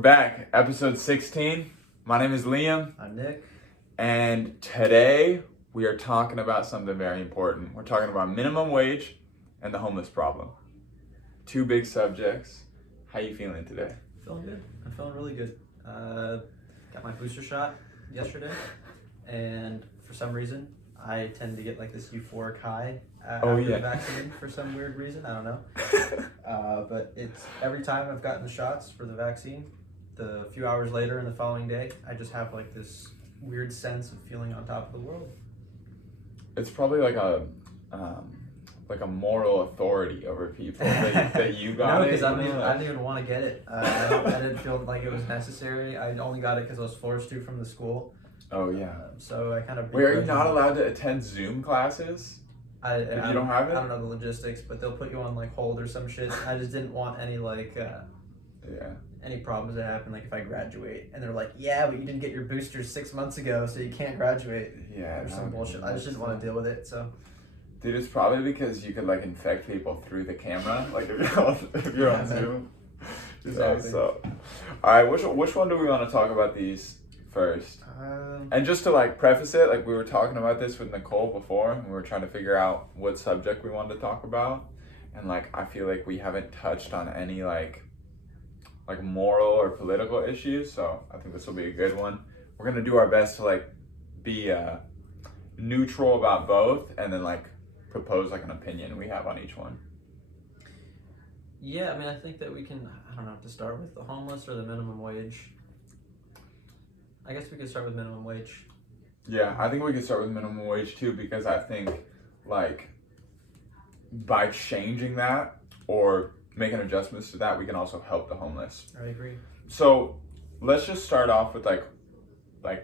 back, episode 16. My name is Liam. I'm Nick. And today we are talking about something very important. We're talking about minimum wage and the homeless problem. Two big subjects. How you feeling today? Feeling good. I'm feeling really good. Got my booster shot yesterday, and for some reason, I tend to get like this euphoric high after the vaccine for some weird reason. I don't know. But it's every time I've gotten the shots for the vaccine, the few hours later and the following day, I just have like this weird sense of feeling on top of the world. It's probably like a moral authority over people that you got. No, because I didn't even want to get it. I didn't feel like it was necessary. I only got it because I was forced to from the school. Oh yeah. So I kind of. Wait, are you not allowed to attend Zoom classes? If you don't have it? I don't know the logistics, but they'll put you on like hold or some shit. I just didn't want any any problems that happen, like if I graduate and they're like, yeah, but you didn't get your booster 6 months ago, so you can't graduate. Yeah. Or some bullshit. I just didn't want to deal with it. So. Dude, it's probably because you could like infect people through the camera, like if you're on Zoom. Exactly. So, all right, which one do we want to talk about these first? And just to like preface it, like we were talking about this with Nicole before, and we were trying to figure out what subject we wanted to talk about, and like I feel like we haven't touched on any like moral or political issues, so I think this will be a good one. We're gonna do our best to like be neutral about both, and then like propose like an opinion we have on each one. Yeah, I mean, I think that we can, I don't know, to start with the homeless or the minimum wage. I guess we could start with minimum wage. Yeah, I think we could start with minimum wage too, because I think like by changing that or making adjustments to that, we can also help the homeless. I agree. So let's just start off with like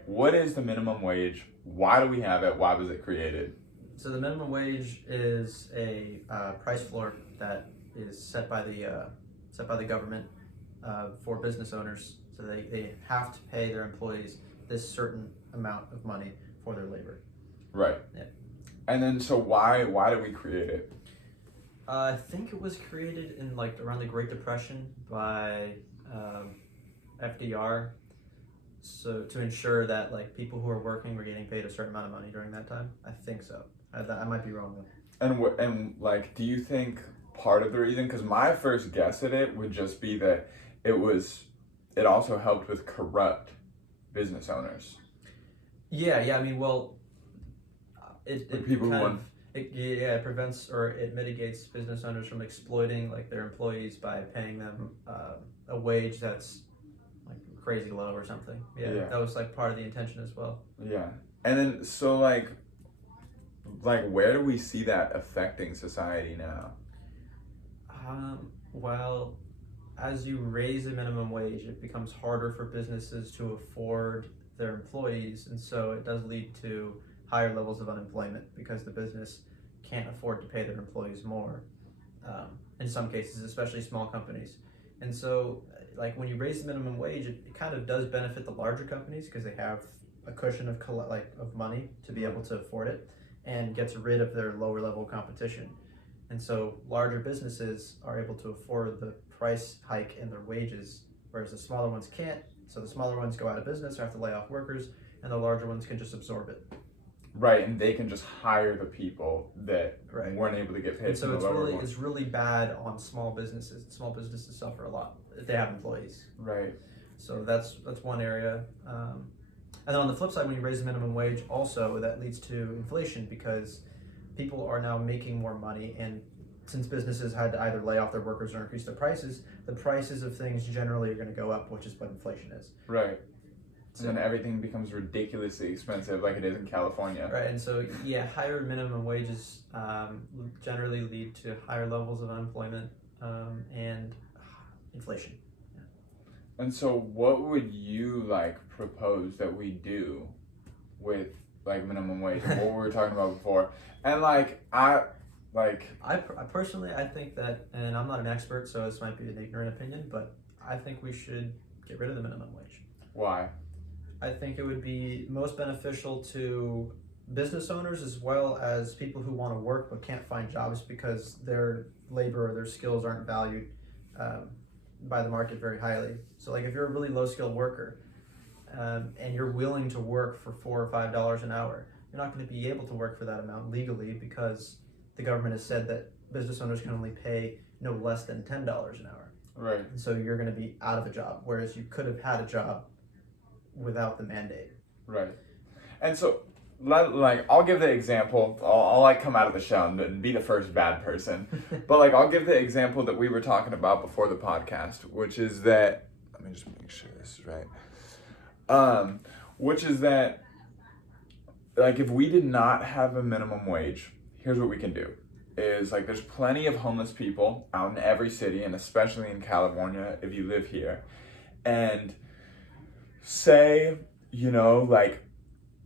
what is the minimum wage? Why do we have it? Why was it created? So the minimum wage is a price floor that is set by the government for business owners. So they have to pay their employees this certain amount of money for their labor. Right. Yeah. And then so why did we create it? I think it was created in like around the Great Depression by FDR. So to ensure that like people who are working were getting paid a certain amount of money during that time. I think so. I might be wrong though. And like, do you think part of the reason? Because my first guess at it would just be that it also helped with corrupt business owners. Yeah. I mean, well, it prevents or it mitigates business owners from exploiting like their employees by paying them a wage that's like crazy low or something. Yeah, that was like part of the intention as well. Yeah, and then so like where do we see that affecting society now? Well, as you raise the minimum wage, it becomes harder for businesses to afford their employees, and so it does lead to higher levels of unemployment because the business can't afford to pay their employees more. In some cases, especially small companies. And so, like when you raise the minimum wage, it kind of does benefit the larger companies because they have a cushion of money to be able to afford it, and gets rid of their lower level competition. And so larger businesses are able to afford the price hike in their wages, whereas the smaller ones can't. So the smaller ones go out of business or have to lay off workers, and the larger ones can just absorb it. Right, and they can just hire the people that weren't able to get paid. And so it's really bad on small businesses. Small businesses suffer a lot if they have employees. Right. So that's one area. And then on the flip side, when you raise the minimum wage, also that leads to inflation because people are now making more money, and since businesses had to either lay off their workers or increase their prices, the prices of things generally are going to go up, which is what inflation is. Right. So, and then everything becomes ridiculously expensive like it is in California. Right, and so higher minimum wages generally lead to higher levels of unemployment and inflation. And so what would you like propose that we do with like minimum wage, what we were talking about before? And I personally, I think that, and I'm not an expert, so this might be an ignorant opinion, but I think we should get rid of the minimum wage. Why? I think it would be most beneficial to business owners as well as people who want to work but can't find jobs because their labor or their skills aren't valued by the market very highly. So like if you're a really low skilled worker and you're willing to work for $4 or $5 an hour, you're not going to be able to work for that amount legally because the government has said that business owners can only pay no less than $10 an hour. Right. And so you're going to be out of a job, whereas you could have had a job without the mandate. Right. And so, like, I'll give the example. I'll like come out of the shell and be the first bad person. But like, I'll give the example that we were talking about before the podcast, which is that, let me just make sure this is right. Which is that, like, if we did not have a minimum wage, here's what we can do. Is like, there's plenty of homeless people out in every city, and especially in California, if you live here. And say, you know, like,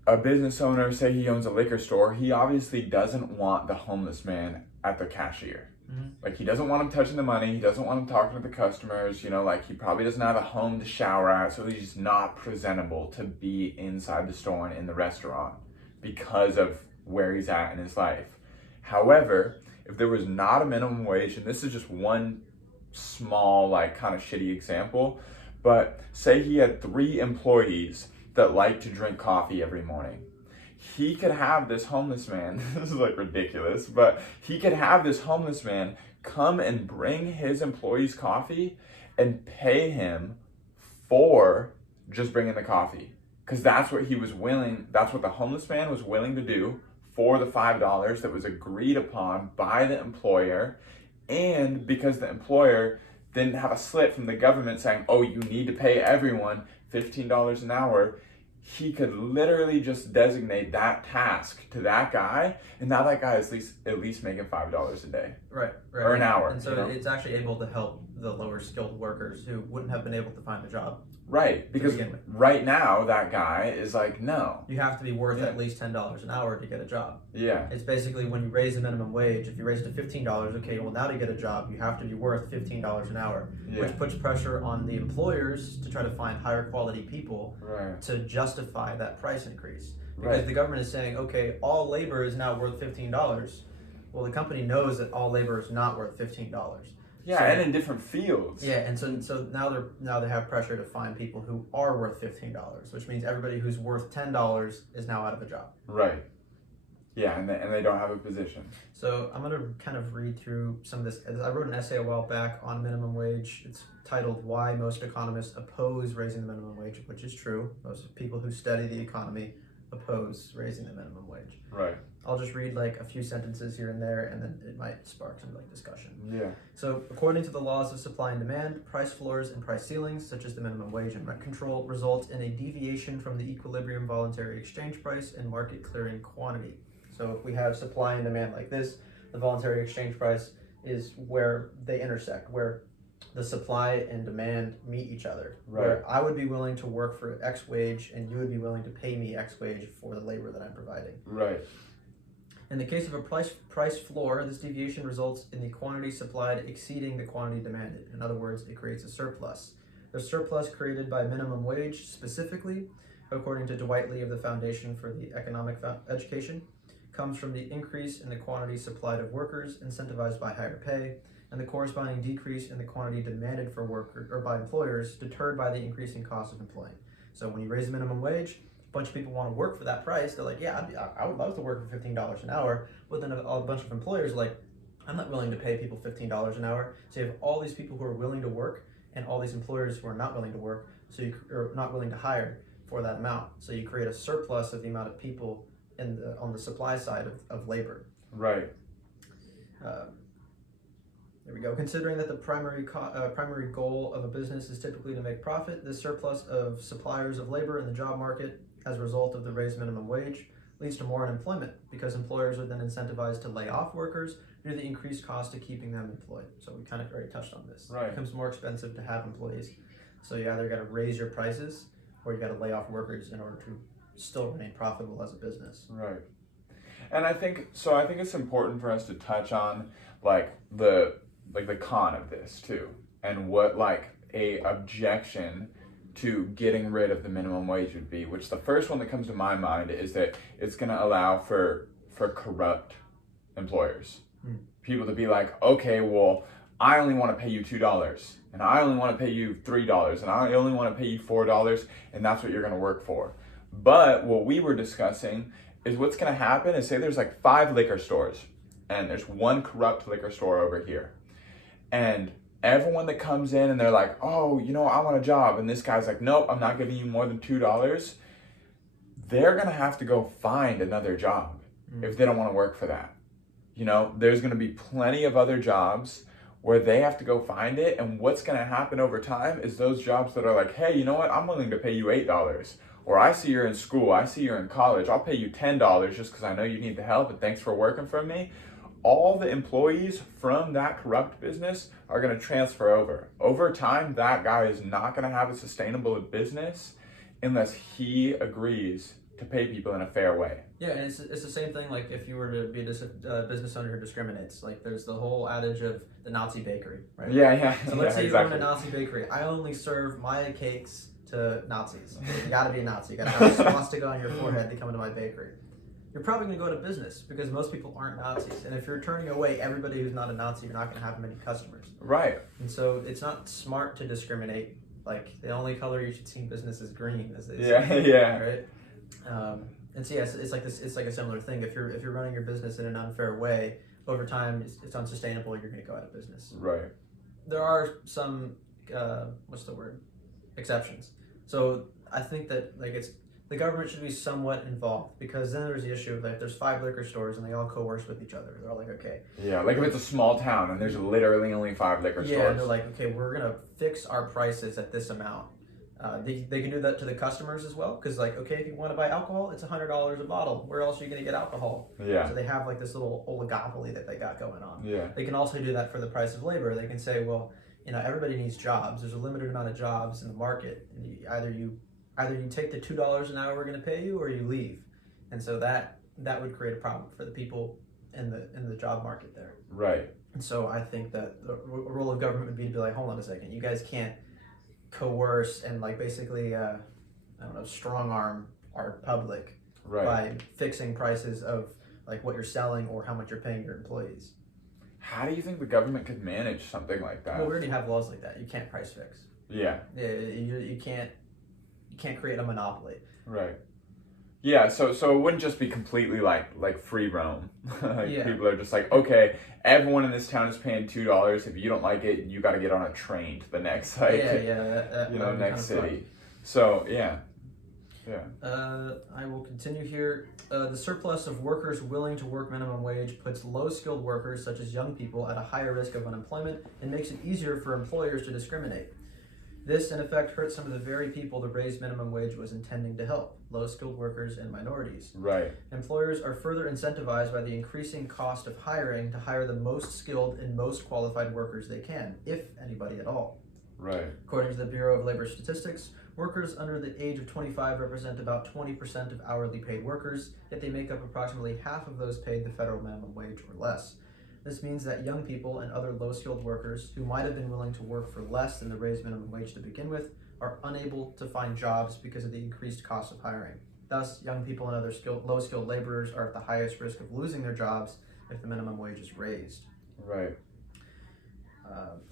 a business owner, say he owns a liquor store, he obviously doesn't want the homeless man at the cashier. Mm-hmm. Like, he doesn't want him touching the money, he doesn't want him talking to the customers, you know, like, he probably doesn't have a home to shower at, so he's not presentable to be inside the store and in the restaurant because of where he's at in his life. However, if there was not a minimum wage, and this is just one small, like, kind of shitty example, but say he had 3 employees that like to drink coffee every morning. He could have this homeless man, this is like ridiculous, but he could have this homeless man come and bring his employees coffee and pay him for just bringing the coffee. Because that's what that's what the homeless man was willing to do for the $5 that was agreed upon by the employer, and because the employer didn't have a slip from the government saying, oh, you need to pay everyone $15 an hour, he could literally just designate that task to that guy, and now that guy is at least making $5 a day. Right. Or an hour. And so, you know, it's actually able to help the lower skilled workers who wouldn't have been able to find a job. Right, because right now that guy is like, no. You have to be worth at least $10 an hour to get a job. Yeah. It's basically when you raise the minimum wage, if you raise it to $15, okay, well now to get a job, you have to be worth $15 an hour, which puts pressure on the employers to try to find higher quality people to justify that price increase. Because the government is saying, okay, all labor is now worth $15. Well, the company knows that all labor is not worth $15. Yeah, so, and in different fields. Yeah, and so now they have pressure to find people who are worth $15, which means everybody who's worth $10 is now out of a job. Right. Yeah, and they don't have a position. So I'm going to kind of read through some of this. I wrote an essay a while back on minimum wage. It's titled "Why Most Economists Oppose Raising the Minimum Wage," which is true. Most people who study the economy oppose raising the minimum wage. Right. I'll just read like a few sentences here and there, and then it might spark some like discussion. Yeah. So, according to the laws of supply and demand, price floors and price ceilings, such as the minimum wage and rent control, result in a deviation from the equilibrium voluntary exchange price and market clearing quantity. So, if we have supply and demand like this, the voluntary exchange price is where they intersect, where the supply and demand meet each other. Right. Where I would be willing to work for X wage, and you would be willing to pay me X wage for the labor that I'm providing. Right. In the case of a price floor, this deviation results in the quantity supplied exceeding the quantity demanded. In other words, it creates a surplus. The surplus created by minimum wage specifically, according to Dwight Lee of the Foundation for the Economic Education, comes from the increase in the quantity supplied of workers incentivized by higher pay, and the corresponding decrease in the quantity demanded for workers or by employers deterred by the increasing cost of employing. So when you raise the minimum wage, a bunch of people want to work for that price. They're like, yeah, I would love to work for $15 an hour. But then a bunch of employers are like, I'm not willing to pay people $15 an hour. So you have all these people who are willing to work and all these employers who are not willing to work, so you are not willing to hire for that amount. So you create a surplus of the amount of people on the supply side of labor. Right. There we go. Considering that the primary goal of a business is typically to make profit, this surplus of suppliers of labor in the job market as a result of the raised minimum wage leads to more unemployment because employers are then incentivized to lay off workers due to the increased cost of keeping them employed. So we kind of already touched on this. Right. It becomes more expensive to have employees. So you either got to raise your prices or you got to lay off workers in order to still remain profitable as a business. Right. And I think it's important for us to touch on like the con of this too, and what like a objection to getting rid of the minimum wage would be, which the first one that comes to my mind is that it's going to allow for corrupt employers. People to be like, okay, well, I only want to pay you $2, and I only want to pay you $3, and I only want to pay you $4, and that's what you're going to work for. But what we were discussing is what's going to happen is, say there's like 5 liquor stores, and there's one corrupt liquor store over here. And everyone that comes in and they're like, oh, I want a job. And this guy's like, nope, I'm not giving you more than $2. They're going to have to go find another job if they don't want to work for that. There's going to be plenty of other jobs where they have to go find it. And what's going to happen over time is those jobs that are like, hey, you know what? I'm willing to pay you $8. Or I see you're in school. I see you're in college. I'll pay you $10 just because I know you need the help and thanks for working for me. All the employees from that corrupt business are going to transfer over. Over time, that guy is not going to have a sustainable business unless he agrees to pay people in a fair way. Yeah, and it's the same thing like if you were to be a business owner who discriminates. Like there's the whole adage of the Nazi bakery, right? Yeah. So let's say you own a Nazi bakery. I only serve my cakes to Nazis. You gotta be a Nazi. You gotta have a swastika on your forehead to come into my bakery. You're probably going to go out of business because most people aren't Nazis. And if you're turning away everybody who's not a Nazi, you're not going to have many customers. Right. And so it's not smart to discriminate. Like the only color you should see in business is green, as they say. Yeah. Right. And so yes, it's like this. It's like a similar thing. If you're running your business in an unfair way, over time it's unsustainable. You're going to go out of business. Right. There are some exceptions. So I think that the government should be somewhat involved, because then there's the issue of there's 5 liquor stores and they all coerce with each other. They're all like, okay. Yeah, like if it's a small town and there's literally only 5 liquor stores. Yeah, they're like, okay, we're going to fix our prices at this amount. They can do that to the customers as well, because okay, if you want to buy alcohol, it's $100 a bottle. Where else are you going to get alcohol? Yeah. So they have this little oligopoly that they got going on. Yeah. They can also do that for the price of labor. They can say, well, everybody needs jobs. There's a limited amount of jobs in the market, and either you take the $2 an hour we're going to pay you, or you leave. And so that would create a problem for the people in the job market there. Right. And so I think that the role of government would be to be like, hold on a second, you guys can't coerce and basically strong arm our public by fixing prices of what you're selling or how much you're paying your employees. How do you think the government could manage something like that? Well, we already have laws like that. You can't price fix. Yeah. You can't create a monopoly. Right. Yeah, so it wouldn't just be completely like free roam. People are just like, okay, everyone in this town is paying $2. If you don't like it, you got to get on a train to the next next city. Fun. So yeah. I will continue here. The surplus of workers willing to work minimum wage puts low-skilled workers, such as young people, at a higher risk of unemployment and makes it easier for employers to discriminate. This, in effect, hurts some of the very people the raised minimum wage was intending to help, low-skilled workers and minorities. Right. Employers are further incentivized by the increasing cost of hiring to hire the most skilled and most qualified workers they can, if anybody at all. Right. According to the Bureau of Labor Statistics, workers under the age of 25 represent about 20% of hourly paid workers, yet they make up approximately half of those paid the federal minimum wage or less. This means that young people and other low-skilled workers who might have been willing to work for less than the raised minimum wage to begin with are unable to find jobs because of the increased cost of hiring. Thus, young people and other low-skilled laborers are at the highest risk of losing their jobs if the minimum wage is raised. Right.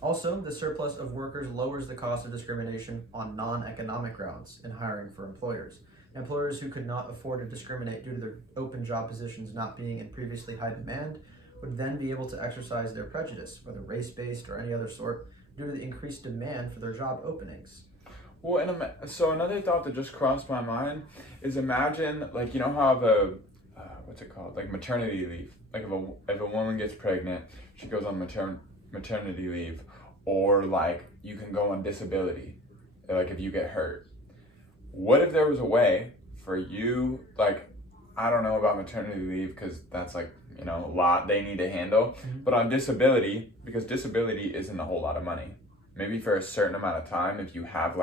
Also, the surplus of workers lowers the cost of discrimination on non-economic grounds in hiring for employers. Employers who could not afford to discriminate due to their open job positions not being in previously high demand would then be able to exercise their prejudice, whether race-based or any other sort, due to the increased demand for their job openings. Well, so another thought that just crossed my mind is, imagine, how the maternity leave. Like if a woman gets pregnant, she goes on maternity leave, or you can go on disability, if you get hurt. What if there was a way for you, I don't know about maternity leave because that's a lot they need to handle, but on disability, because disability isn't a whole lot of money, maybe for a certain amount of time if you have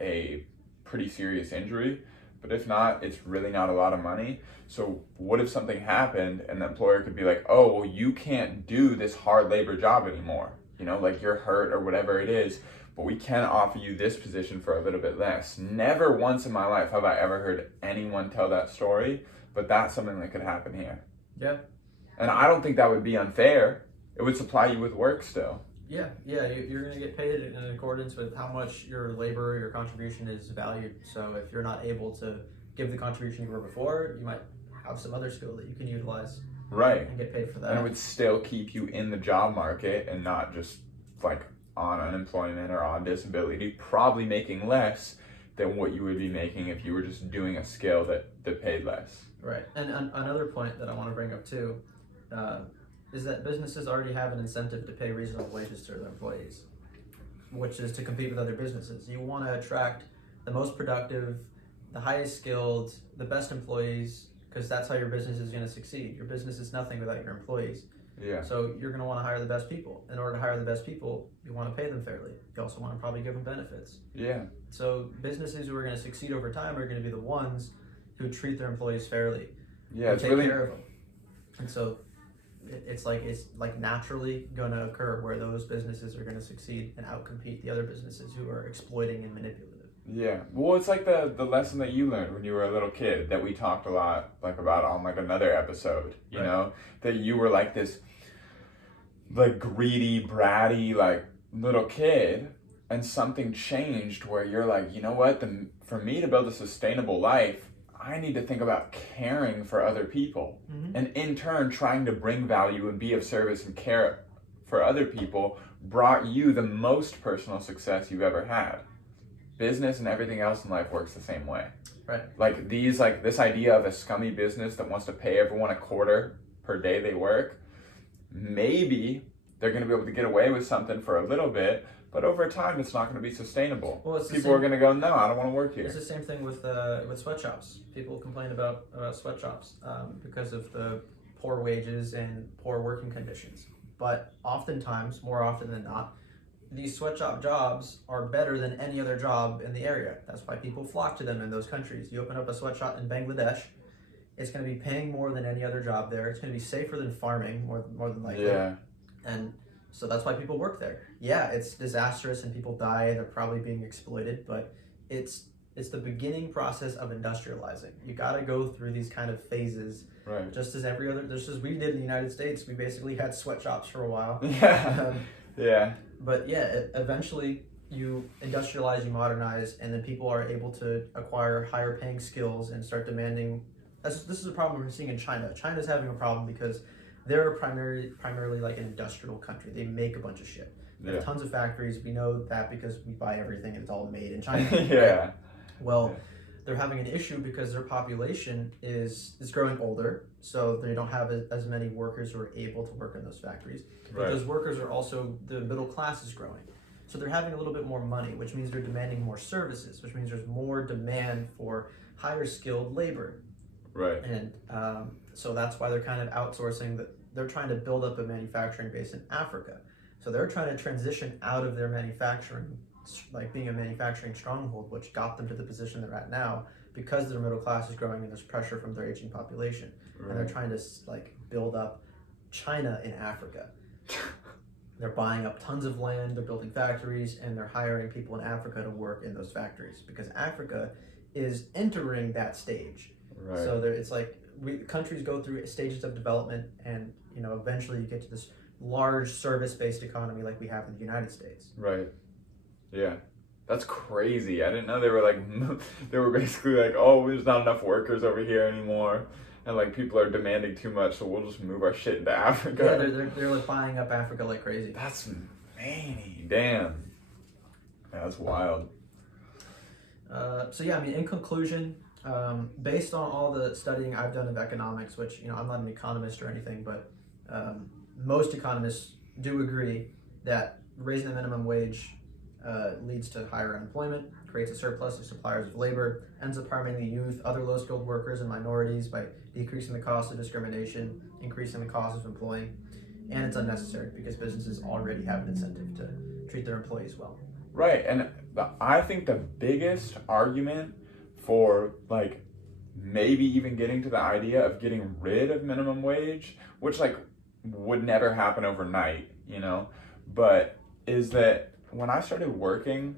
a pretty serious injury, but if not, it's really not a lot of money. So what if something happened and the employer could be like, oh, well, you can't do this hard labor job anymore, you're hurt or whatever it is, but we can offer you this position for a little bit less. Never once in my life have I ever heard anyone tell that story, but that's something that could happen here. Yeah. And I don't think that would be unfair. It would supply you with work still. Yeah, you're going to get paid in accordance with how much your labor, your contribution is valued. So if you're not able to give the contribution you were before, you might have some other skill that you can utilize. Right. And get paid for that. And it would still keep you in the job market and not just like on unemployment or on disability, probably making less than what you would be making if you were just doing a skill that paid less. Right. And another point that I want to bring up too, is that businesses already have an incentive to pay reasonable wages to their employees, which is to compete with other businesses. You want to attract the most productive, the highest skilled, the best employees, because that's how your business is going to succeed. Your business is nothing without your employees. Yeah. So you're going to want to hire the best people. In order to hire the best people, you want to pay them fairly. You also want to probably give them benefits. Yeah. So businesses who are going to succeed over time are going to be the ones who treat their employees fairly. Yeah, it's take really care of them. And so it's like naturally going to occur where those businesses are going to succeed and outcompete the other businesses who are exploiting and manipulative. Yeah. Well, it's like the lesson that you learned when you were a little kid that we talked a lot like about on like another episode, you know, that you were like this like greedy, bratty, like little kid, and something changed where you're like, you know what, for me to build a sustainable life, I need to think about caring for other people, and in turn trying to bring value and be of service and care for other people brought you the most personal success you've ever had. Business and everything else in life works the same way. Right. Like this idea of a scummy business that wants to pay everyone $0.25 per day they work, maybe they're going to be able to get away with something for a little bit, but over time it's not going to be sustainable. Well, people are going to go, no, I don't want to work here. It's the same thing with sweatshops. People complain about sweatshops because of the poor wages and poor working conditions. But oftentimes, more often than not, these sweatshop jobs are better than any other job in the area. That's why people flock to them in those countries. You open up a sweatshop in Bangladesh, it's going to be paying more than any other job there. It's going to be safer than farming, more than likely. Yeah. And so that's why people work there. Yeah, it's disastrous and people die and they're probably being exploited, but it's the beginning process of industrializing. You got to go through these kind of phases. Right. Just as we did in the United States. We basically had sweatshops for a while. Yeah. Yeah. But yeah, eventually you industrialize, you modernize, and then people are able to acquire higher paying skills and start demanding. This is a problem we're seeing in China. China's having a problem because they're primarily like an industrial country. They make a bunch of shit. They have tons of factories. We know that because we buy everything and it's all made in China. Yeah. Well, they're having an issue because their population is growing older, so they don't have as many workers who are able to work in those factories. But those workers are also, the middle class is growing. So they're having a little bit more money, which means they're demanding more services, which means there's more demand for higher skilled labor. Right. And so that's why they're kind of outsourcing. They're trying to build up a manufacturing base in Africa. So they're trying to transition out of their manufacturing, like being a manufacturing stronghold, which got them to the position they're at now because their middle class is growing and there's pressure from their aging population. Right. And they're trying to like build up China in Africa. They're buying up tons of land, they're building factories, and they're hiring people in Africa to work in those factories because Africa is entering that stage. Right. So it's like countries go through stages of development, and eventually you get to this large service-based economy like we have in the United States. Right. Yeah. That's crazy. I didn't know they were basically like, oh, there's not enough workers over here anymore. And like people are demanding too much, so we'll just move our shit into Africa. Yeah, they're like buying up Africa like crazy. That's many. Damn. Yeah, that's wild. So yeah, I mean, in conclusion, based on all the studying I've done of economics, which I'm not an economist or anything, but most economists do agree that raising the minimum wage leads to higher unemployment, creates a surplus of suppliers of labor, ends up harming the youth, other low-skilled workers, and minorities by decreasing the cost of discrimination, increasing the cost of employing, and it's unnecessary because businesses already have an incentive to treat their employees well. Right, and I think the biggest argument for like maybe even getting to the idea of getting rid of minimum wage, which like would never happen overnight, but is that when I started working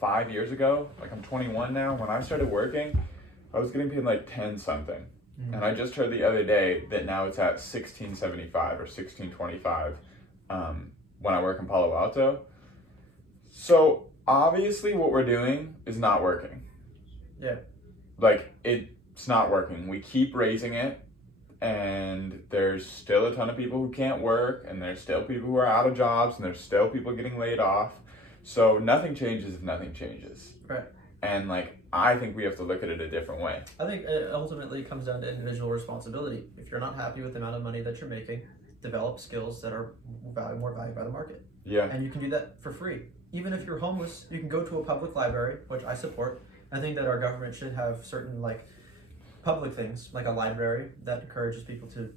5 years ago, like I'm 21 now, when I started working, I was getting paid like 10 something. Mm-hmm. And I just heard the other day that now it's at $16.75 or $16.25, when I work in Palo Alto. So obviously what we're doing is not working. Yeah. Like, it's not working. We keep raising it, and there's still a ton of people who can't work, and there's still people who are out of jobs, and there's still people getting laid off. So nothing changes if nothing changes. Right. And like, I think we have to look at it a different way. I think it ultimately comes down to individual responsibility. If you're not happy with the amount of money that you're making, develop skills that are more valued by the market. Yeah. And you can do that for free. Even if you're homeless, you can go to a public library, which I support. I think that our government should have certain like public things, like a library that encourages people to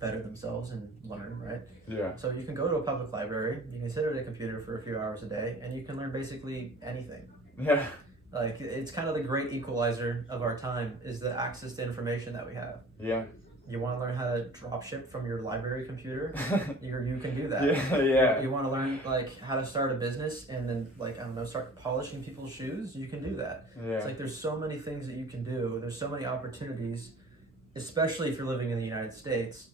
better themselves and learn, right? Yeah. So you can go to a public library, you can sit at a computer for a few hours a day, and you can learn basically anything. Yeah. Like, it's kind of the great equalizer of our time is the access to information that we have. Yeah. You want to learn how to drop ship from your library computer? you can do that. Yeah. You want to learn like how to start a business and then like, I don't know, start polishing people's shoes? You can do that. Yeah. It's like there's so many things that you can do. There's so many opportunities, especially if you're living in the United States.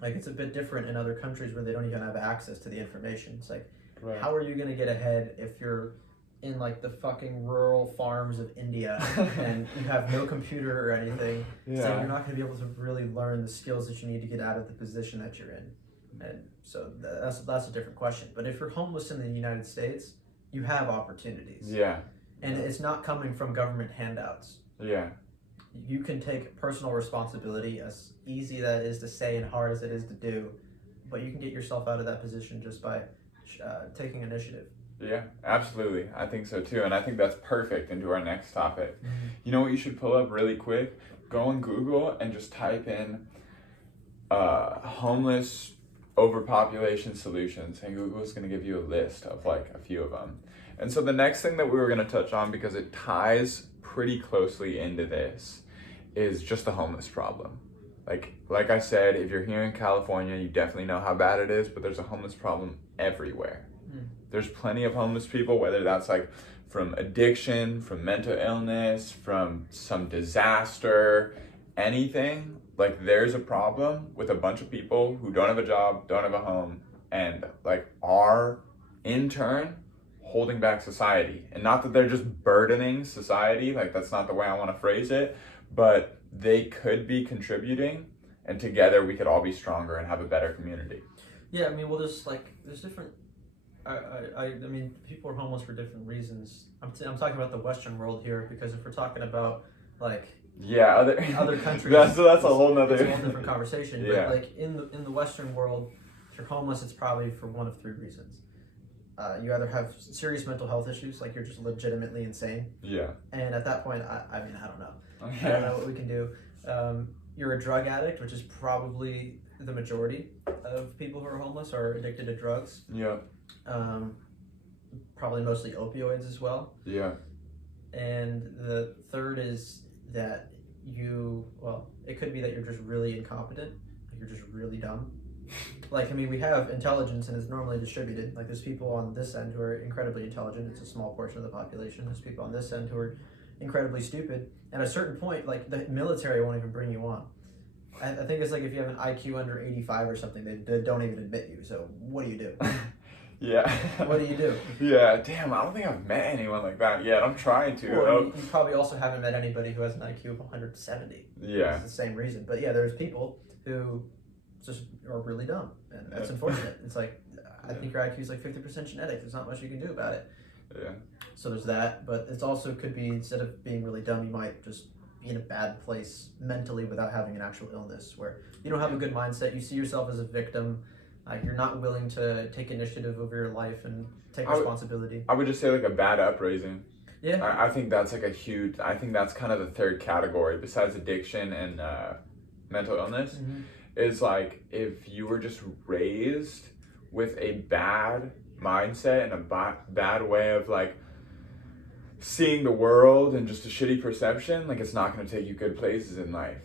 Like, it's a bit different in other countries where they don't even have access to the information. It's like, Right. How are you going to get ahead if you're in like the fucking rural farms of India and you have no computer or anything? Yeah. So you're not going to be able to really learn the skills that you need to get out of the position that you're in. And so that's a different question. But if you're homeless in the United States, you have opportunities. Yeah. And it's not coming from government handouts. Yeah. You can take personal responsibility, as easy that is to say and hard as it is to do, but you can get yourself out of that position just by taking initiative. Yeah, absolutely. I think so too. And I think that's perfect into our next topic. Mm-hmm. You know what you should pull up really quick? Go on Google and just type in homeless overpopulation solutions, and Google's going to give you a list of like a few of them. And so the next thing that we were going to touch on, because it ties pretty closely into this, is just the homeless problem. Like I said, if you're here in California, you definitely know how bad it is, but there's a homeless problem everywhere. There's plenty of homeless people, whether that's like from addiction, from mental illness, from some disaster, anything. Like, there's a problem with a bunch of people who don't have a job, don't have a home, and like are in turn holding back society. And not that they're just burdening society, like that's not the way I want to phrase it, but they could be contributing, and together we could all be stronger and have a better community. Yeah, I mean, well, there's different. I mean, people are homeless for different reasons. I'm talking about the Western world here, because if we're talking about like other countries, that's a whole nother. It's a whole different conversation. Yeah. But like in the Western world, if you're homeless, it's probably for one of three reasons. You either have serious mental health issues, like you're just legitimately insane. Yeah. And at that point, I mean, I don't know. Okay. I don't know what we can do. You're a drug addict, which is probably the majority of people who are homeless are addicted to drugs. Yeah. Probably mostly opioids as well. Yeah. And the third is that it could be that you're just really incompetent, like you're just really dumb. Like, I mean, we have intelligence and it's normally distributed. Like, there's people on this end who are incredibly intelligent. It's a small portion of the population. There's people on this end who are incredibly stupid. And at a certain point, like, the military won't even bring you on. I think it's like if you have an IQ under 85 or something, they don't even admit you. So what do you do? Yeah. What do you do? Yeah, damn, I don't think I've met anyone like that yet. I'm trying to. Well, you probably also haven't met anybody who has an IQ of 170. Yeah. It's the same reason. But yeah, there's people who just are really dumb. And that's unfortunate. It's like, I think your IQ is like 50% genetic. There's not much you can do about it. Yeah. So there's that. But it also could be, instead of being really dumb, you might just be in a bad place mentally without having an actual illness, where you don't have a good mindset. You see yourself as a victim. You're not willing to take initiative over your life and take responsibility. I would just say like a bad upraising. Yeah. I think that's like I think that's kind of the third category besides addiction and mental illness. Mm-hmm. Is like if you were just raised with a bad mindset and a bad way of like seeing the world and just a shitty perception, like it's not going to take you good places in life.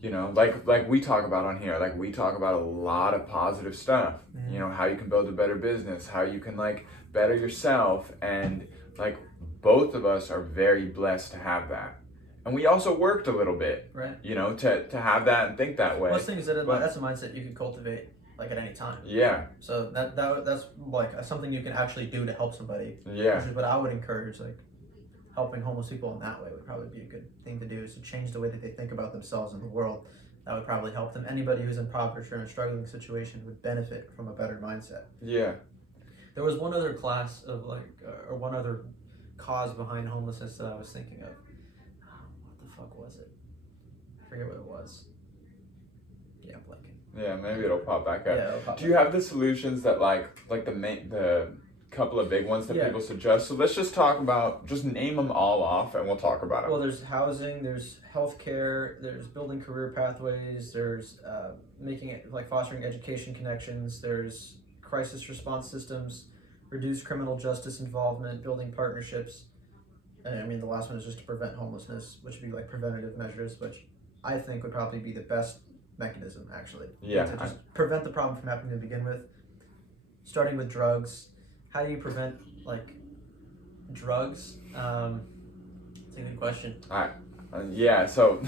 You know, like we talk about on here, like we talk about a lot of positive stuff, you know, how you can build a better business, how you can like better yourself. And like both of us are very blessed to have that. And we also worked a little bit, right? You know, to have that and think that way. Most things that's a mindset you can cultivate. like at any time. Yeah. So that's like something you can actually do to help somebody. Yeah. Which is what I would encourage. Like helping homeless people in that way would probably be a good thing to do, is to change the way that they think about themselves and the world. That would probably help them. Anybody who's impoverished or in a struggling situation would benefit from a better mindset. Yeah. There was one other class of or one other cause behind homelessness that I was thinking of. What the fuck was it? I forget what it was. Yeah, I'm blanking. Yeah, maybe it'll pop back up. Yeah, it'll pop Do you have the solutions that like the couple of big ones that people suggest? So let's just just name them all off and we'll talk about them. Well, there's housing, there's healthcare, there's building career pathways, there's making it like fostering education connections, there's crisis response systems, reduce criminal justice involvement, building partnerships. And I mean, the last one is just to prevent homelessness, which would be like preventative measures, which I think would probably be the best mechanism, actually. Yeah. To just prevent the problem from happening to begin with. Starting with drugs. How do you prevent like drugs? It's a good question. Yeah. So,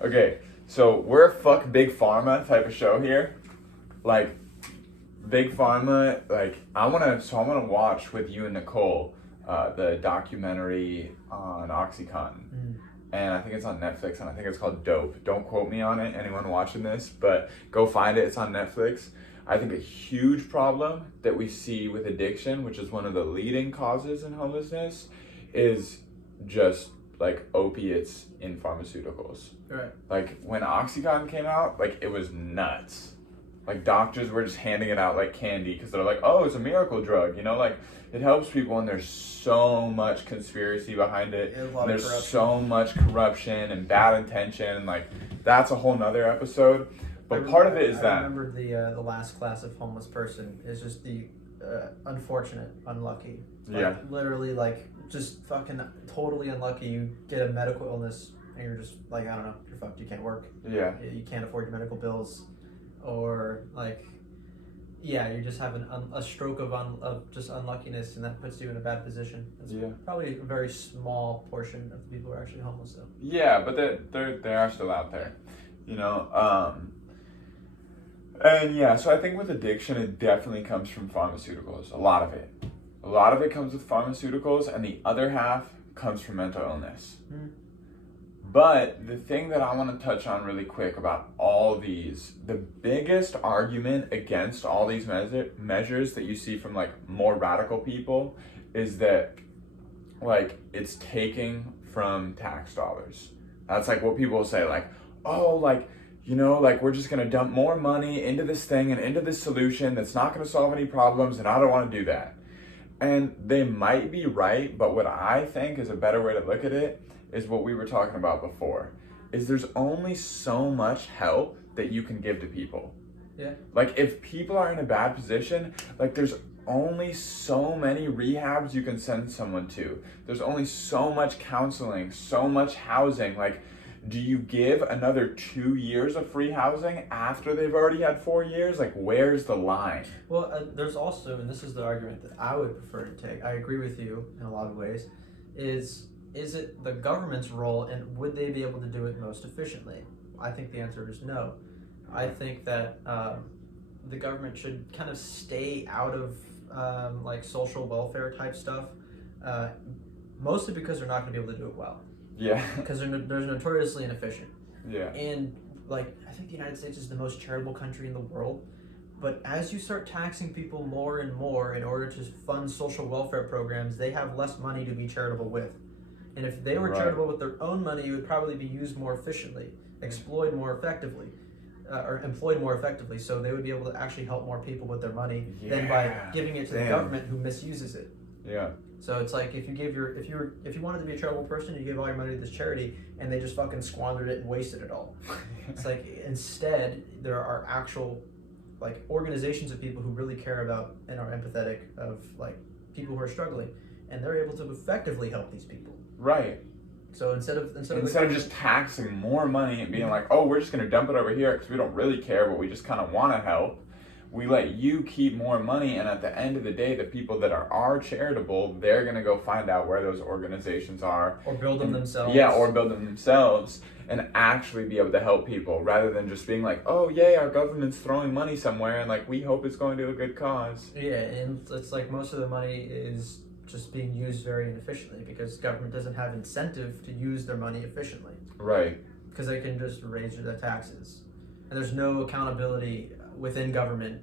okay. So we're a fuck big pharma type of show here. Like, big pharma. Like, I wanna watch with you and Nicole the documentary on Oxycontin. And I think it's on Netflix, and I think it's called Dope. Don't quote me on it, anyone watching this, but go find it. It's on Netflix. I think a huge problem that we see with addiction, which is one of the leading causes in homelessness, is just like opiates in pharmaceuticals. Right. Like when Oxycontin came out, like it was nuts. Like doctors were just handing it out like candy because they're like, oh, it's a miracle drug, you know, like it helps people, and there's so much conspiracy behind it. And there's so much corruption and bad intention, and like that's a whole nother episode. But part of it is that I remember the last class of homeless person is just the unfortunate, unlucky. Like, literally, like just fucking totally unlucky. You get a medical illness and you're just like, I don't know, you're fucked. You can't work. Yeah. You can't afford your medical bills, or like, yeah, you're just having a stroke of just unluckiness, and that puts you in a bad position. That's probably a very small portion of the people who are actually homeless, though. Yeah, but they are still out there, you know. And yeah, so I think with addiction, it definitely comes from pharmaceuticals. A lot of it comes with pharmaceuticals, and the other half comes from mental illness. But the thing that I want to touch on really quick about all these, the biggest argument against all these measures that you see from like more radical people is that like it's taking from tax dollars. That's like what people will say, like, oh, like, you know, like we're just going to dump more money into this thing and into this solution that's not going to solve any problems, and I don't want to do that. And they might be right, but what I think is a better way to look at it is what we were talking about before, is there's only so much help that you can give to people. Yeah. Like if people are in a bad position, like there's only so many rehabs you can send someone to. There's only so much counseling, so much housing. Like, do you give another 2 years of free housing after they've already had 4 years? Like, where's the line? Well, there's also, and this is the argument that I would prefer to take, I agree with you in a lot of ways, is it the government's role, and would they be able to do it most efficiently? I think the answer is no. I think that the government should kind of stay out of like social welfare type stuff, mostly because they're not going to be able to do it well. Yeah. Because they're notoriously inefficient. Yeah. And like, I think the United States is the most charitable country in the world. But as you start taxing people more and more in order to fund social welfare programs, they have less money to be charitable with. And if they were charitable with their own money, it would probably be used more efficiently, exploited more effectively, or employed more effectively. So they would be able to actually help more people with their money than by giving it to the government who misuses it. Yeah. So it's like if you wanted to be a charitable person, you gave all your money to this charity, and they just fucking squandered it and wasted it all. It's like instead there are actual like organizations of people who really care about and are empathetic of like people who are struggling, and they're able to effectively help these people. Right. So instead of just taxing more money and being like, oh, we're just going to dump it over here because we don't really care, but we just kind of want to help, we let you keep more money, and at the end of the day, the people that are charitable, they're going to go find out where those organizations are. Or build them themselves. Yeah, or build them themselves and actually be able to help people rather than just being like, oh, yay, our government's throwing money somewhere and like we hope it's going to a good cause. Yeah, and it's like most of the money is just being used very inefficiently because government doesn't have incentive to use their money efficiently. Right. Because they can just raise their taxes. And there's no accountability within government,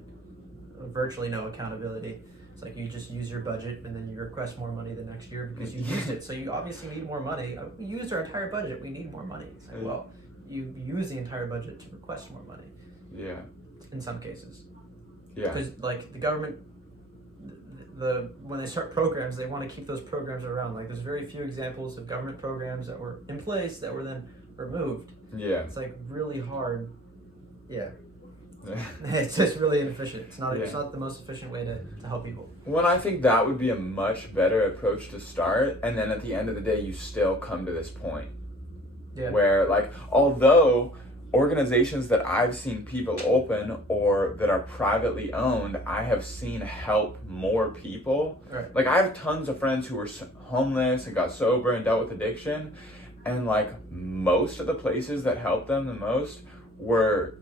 virtually no accountability. It's like you just use your budget and then you request more money the next year because you used it. So you obviously need more money. We used our entire budget. We need more money. It's like, well, you use the entire budget to request more money. Yeah. In some cases. Yeah. Because like the government, when they start programs, they want to keep those programs around. Like there's very few examples of government programs that were in place that were then removed. Yeah. It's like really hard. Yeah. It's just really inefficient. It's not the most efficient way to help people. Well, I think that would be a much better approach to start, and then at the end of the day, you still come to this point. Yeah. Where, like, although organizations that I've seen people open or that are privately owned, I have seen help more people. Right. Like, I have tons of friends who were homeless and got sober and dealt with addiction, and, like, most of the places that helped them the most were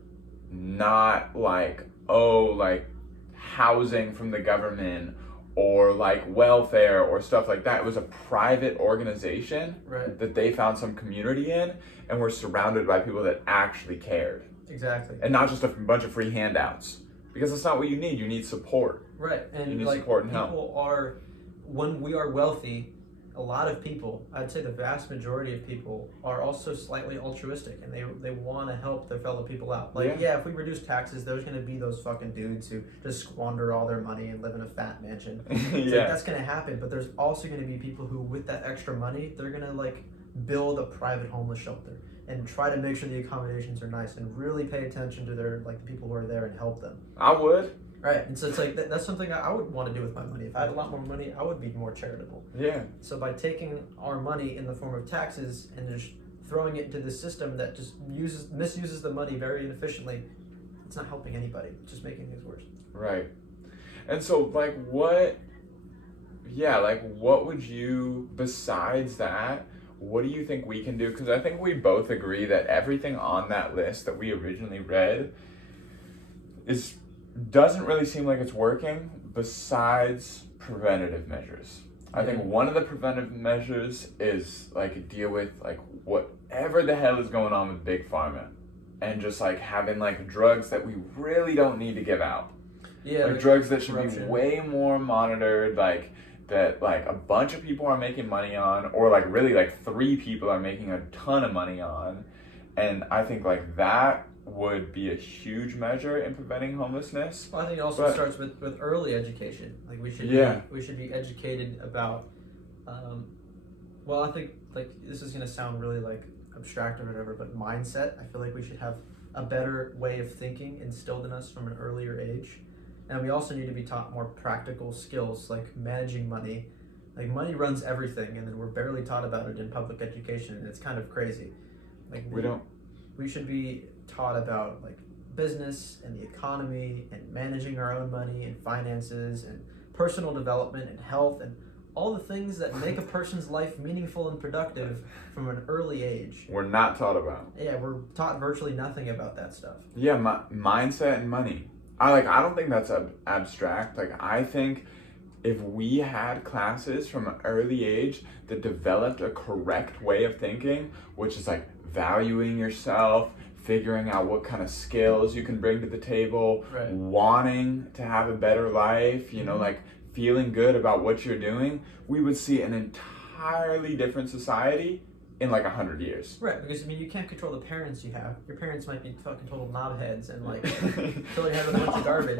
not like, oh, like housing from the government or like welfare or stuff like that. It was a private organization that they found some community in and were surrounded by people that actually cared. Exactly. And not just a bunch of free handouts, because that's not what you need. You need support. Right. And you need like support and people help. When we are wealthy, a lot of people, I'd say the vast majority of people, are also slightly altruistic and they want to help their fellow people out. Like, yeah, if we reduce taxes, there's going to be those fucking dudes who just squander all their money and live in a fat mansion. Like, that's going to happen, but there's also going to be people who, with that extra money, they're going to like build a private homeless shelter and try to make sure the accommodations are nice and really pay attention to their, like, the people who are there and help them. I would. Right, and so it's like that's something I would want to do with my money. If I had a lot more money, I would be more charitable. Yeah. So by taking our money in the form of taxes and just throwing it into the system that just misuses the money very inefficiently, it's not helping anybody. It's just making things worse. Right. And so, like, what would you, besides that, what do you think we can do? Because I think we both agree that everything on that list that we originally read doesn't really seem like it's working besides preventative measures. I think one of the preventative measures is like deal with like whatever the hell is going on with Big Pharma and just like having like drugs that we really don't need to give out. Yeah. Like drugs that should be way more monitored, like that like a bunch of people are making money on, or like really like 3 people are making a ton of money on. And I think like that would be a huge measure in preventing homelessness. Well, I think it also starts with early education. Like we should be educated about. Well, I think like this is gonna sound really like abstract or whatever, but mindset. I feel like we should have a better way of thinking instilled in us from an earlier age, and we also need to be taught more practical skills like managing money. Like money runs everything, and then we're barely taught about it in public education, and it's kind of crazy. Like we should be taught about like business and the economy and managing our own money and finances and personal development and health and all the things that make a person's life meaningful and productive from an early age. We're not taught about. Yeah, we're taught virtually nothing about that stuff. Yeah, mindset and money. I don't think that's abstract. Like I think if we had classes from an early age that developed a correct way of thinking, which is like valuing yourself, figuring out what kind of skills you can bring to the table, wanting to have a better life, you know, like feeling good about what you're doing, we would see an entirely different society in like 100 years. Right, because I mean you can't control the parents you have. Your parents might be fucking total knobheads and like fill your head with a bunch of garbage.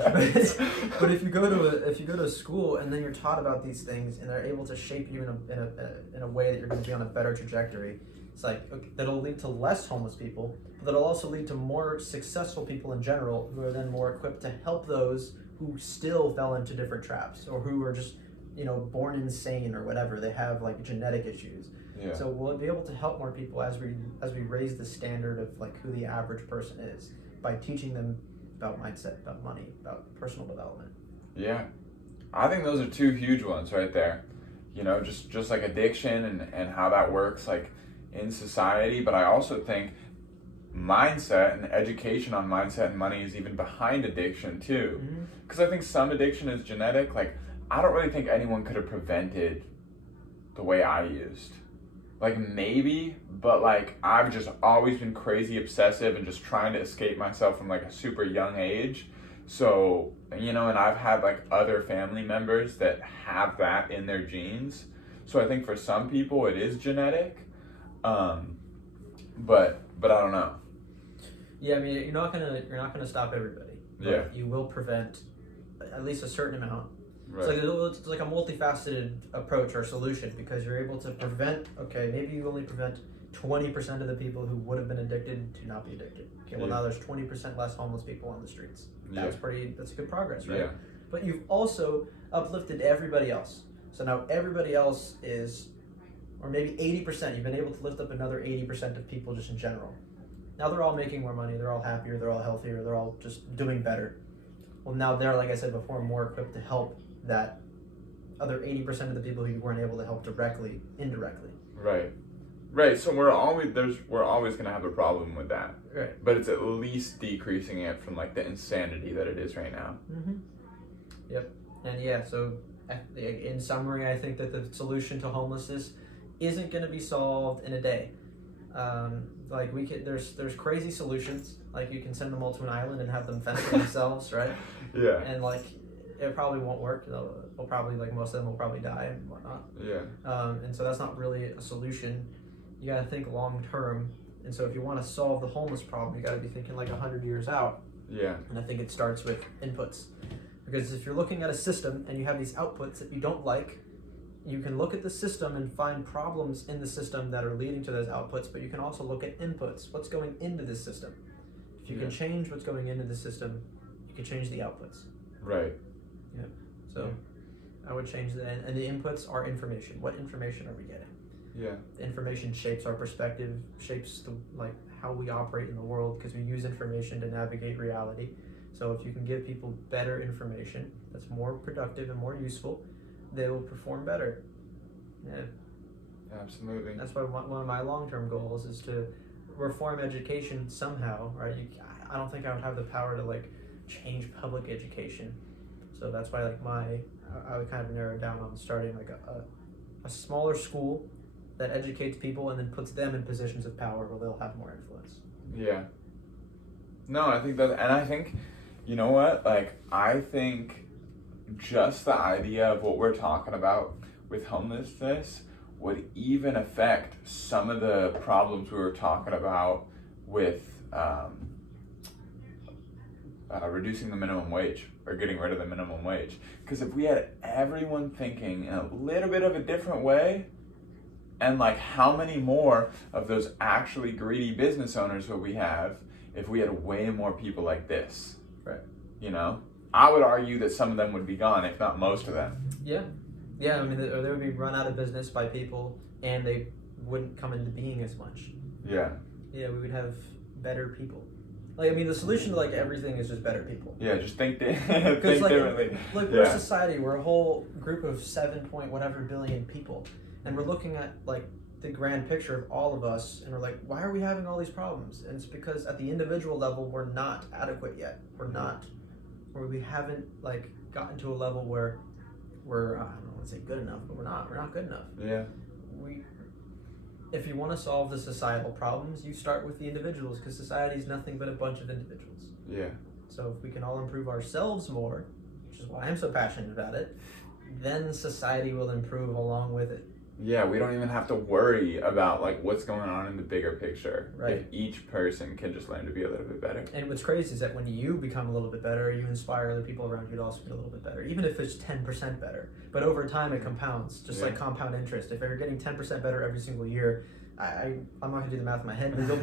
But if you go to a school and then you're taught about these things and they're able to shape you in a way that you're going to be on a better trajectory, it's like that'll lead to less homeless people, but that'll also lead to more successful people in general who are then more equipped to help those who still fell into different traps or who are just, you know, born insane or whatever. They have like genetic issues. Yeah. So we'll be able to help more people as we raise the standard of like who the average person is by teaching them about mindset, about money, about personal development. Yeah. I think those are two huge ones right there. You know, just like addiction and how that works like in society. But I also think mindset and education on mindset and money is even behind addiction too. Because I think some addiction is genetic. Like, I don't really think anyone could have prevented the way I used. Like, maybe, but like I've just always been crazy obsessive and just trying to escape myself from like a super young age. So, you know, and I've had like other family members that have that in their genes. So I think for some people it is genetic. But I don't know. Yeah, I mean, you're not gonna stop everybody. But Yeah. you will prevent at least a certain amount. Right. It's like a multifaceted approach or solution, because you're able to prevent. Okay, maybe you only prevent 20% of the people who would have been addicted to not be addicted. Okay, well, now there's 20% less homeless people on the streets. That's good progress, right? Yeah. But you've also uplifted everybody else. So now everybody else is, or maybe 80%, you've been able to lift up another 80% of people just in general. Now they're all making more money, they're all happier, they're all healthier, they're all just doing better. Well, now they're, like I said before, more equipped to help that other 80% of the people who you weren't able to help directly, indirectly. Right. So we're always gonna have a problem with that. Right. But it's at least decreasing it from like the insanity that it is right now. Yep. And yeah, so in summary, I think that the solution to homelessness isn't going to be solved in a day. Like there's crazy solutions. Like you can send them all to an island and have them fend for themselves, right? Yeah. And like it probably won't work. They'll probably, like, most of them will probably die and whatnot. Yeah. And so that's not really a solution. You got to think long term. And so if you want to solve the homeless problem, you got to be thinking like 100 years out. Yeah. And I think it starts with inputs. Because if you're looking at a system and you have these outputs that you don't like, you can look at the system and find problems in the system that are leading to those outputs, but you can also look at inputs, what's going into this system. If you can change what's going into the system, you can change the outputs. Right. Yeah. So I would change that. And the inputs are information. What information are we getting? Yeah. The information shapes our perspective, shapes how we operate in the world, because we use information to navigate reality. So if you can give people better information that's more productive and more useful, they will perform better. Yeah. Absolutely. That's why one of my long-term goals is to reform education somehow, right? I don't think I would have the power to like change public education. So that's why I would kind of narrow down on starting like a smaller school that educates people and then puts them in positions of power where they'll have more influence. Yeah. No, I think that, and I think, you know what? Like, I think just the idea of what we're talking about with homelessness would even affect some of the problems we were talking about with reducing the minimum wage or getting rid of the minimum wage. Because if we had everyone thinking in a little bit of a different way, and like how many more of those actually greedy business owners would we have if we had way more people like this? Right. You know? I would argue that some of them would be gone, if not most of them. Yeah. Yeah, I mean, they would be run out of business by people, and they wouldn't come into being as much. Yeah. Yeah, we would have better people. Like, I mean, the solution to like everything is just better people. Yeah, just think Because differently. We're a society, we're a whole group of 7 point whatever billion people, and we're looking at like the grand picture of all of us, and we're like, why are we having all these problems? And it's because at the individual level, we're not adequate yet. We haven't like gotten to a level where we're, I don't want to say good enough, but we're not good enough. Yeah. If you want to solve the societal problems, you start with the individuals, because society is nothing but a bunch of individuals. Yeah. So if we can all improve ourselves more, which is why I'm so passionate about it, then society will improve along with it. Yeah, we don't even have to worry about like what's going on in the bigger picture. Right. If each person can just learn to be a little bit better. And what's crazy is that when you become a little bit better, you inspire other people around you to also be a little bit better, even if it's 10% better. But over time, it compounds, just like compound interest. If you're getting 10% better every single year, I'm not gonna do the math in my head, but you'll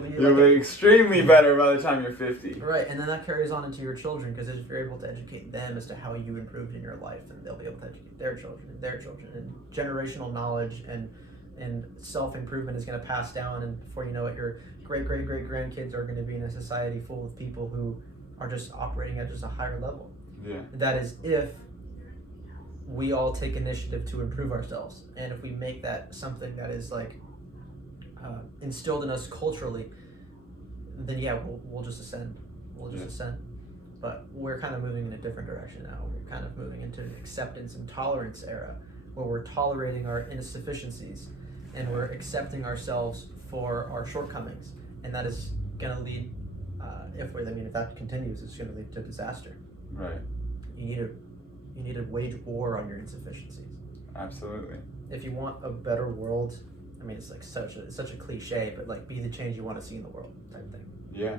be extremely better by the time you're 50. Right, and then that carries on into your children, because if you're able to educate them as to how you improved in your life, then they'll be able to educate their children, and generational knowledge and self-improvement is going to pass down, and before you know it, your great grandkids are going to be in a society full of people who are just operating at just a higher level. Yeah. That is if we all take initiative to improve ourselves, and if we make that something that is like instilled in us culturally, then yeah, we'll just ascend. We'll just ascend. But we're kind of moving in a different direction now. We're kind of moving into an acceptance and tolerance era, where we're tolerating our insufficiencies and we're accepting ourselves for our shortcomings, and that is going to lead, if that continues, it's going to lead to disaster. Right. You need to wage war on your insufficiencies. Absolutely. If you want a better world, I mean, it's like such a cliche, but like, be the change you want to see in the world type thing. Yeah.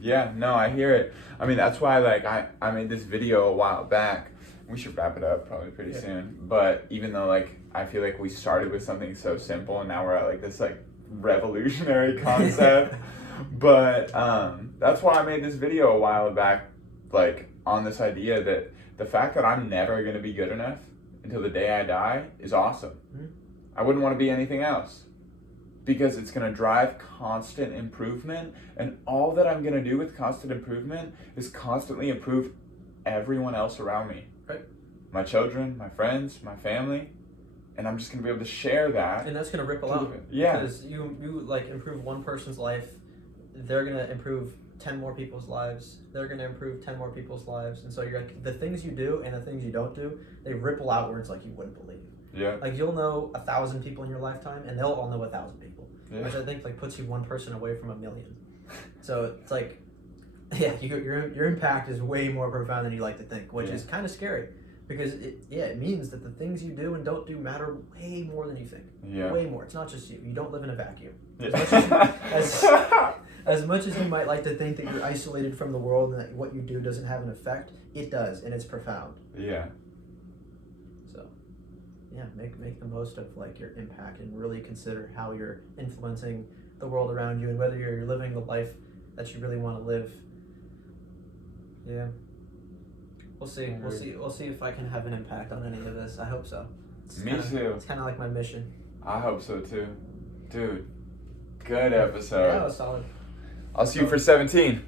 Yeah, no, I hear it. I mean, that's why, like, I made this video a while back. We should wrap it up probably pretty soon. But even though, like, I feel like we started with something so simple and now we're at, like, this, like, revolutionary concept. But that's why I made this video a while back, like, on this idea that the fact that I'm never going to be good enough until the day I die is awesome. Mm-hmm. I wouldn't want to be anything else, because it's going to drive constant improvement, and all that I'm going to do with constant improvement is constantly improve everyone else around me. Right. My children, my friends, my family, and I'm just going to be able to share that. And that's going to ripple out. Yeah. Because you like improve one person's life, they're going to improve 10 more people's lives. They're going to improve 10 more people's lives. And so you're like, the things you do and the things you don't do, they ripple outwards like you wouldn't believe. Yeah. Like, you'll know 1,000 people in your lifetime, and they'll all know 1,000 people, which I think like puts you one person away from 1,000,000. So it's like, yeah, your impact is way more profound than you like to think, which is kind of scary, because it means that the things you do and don't do matter way more than you think. Yeah. Way more. It's not just you. You don't live in a vacuum. Yeah. As much as you might like to think that you're isolated from the world and that what you do doesn't have an effect, it does, and it's profound. Yeah. Yeah, make the most of like your impact, and really consider how you're influencing the world around you, and whether you're living the life that you really want to live. Yeah, we'll see. We'll see if I can have an impact on any of this. I hope so. Me too. It's kind of like my mission. I hope so too, dude. Good episode. Yeah, that was solid. I'll see you for 17.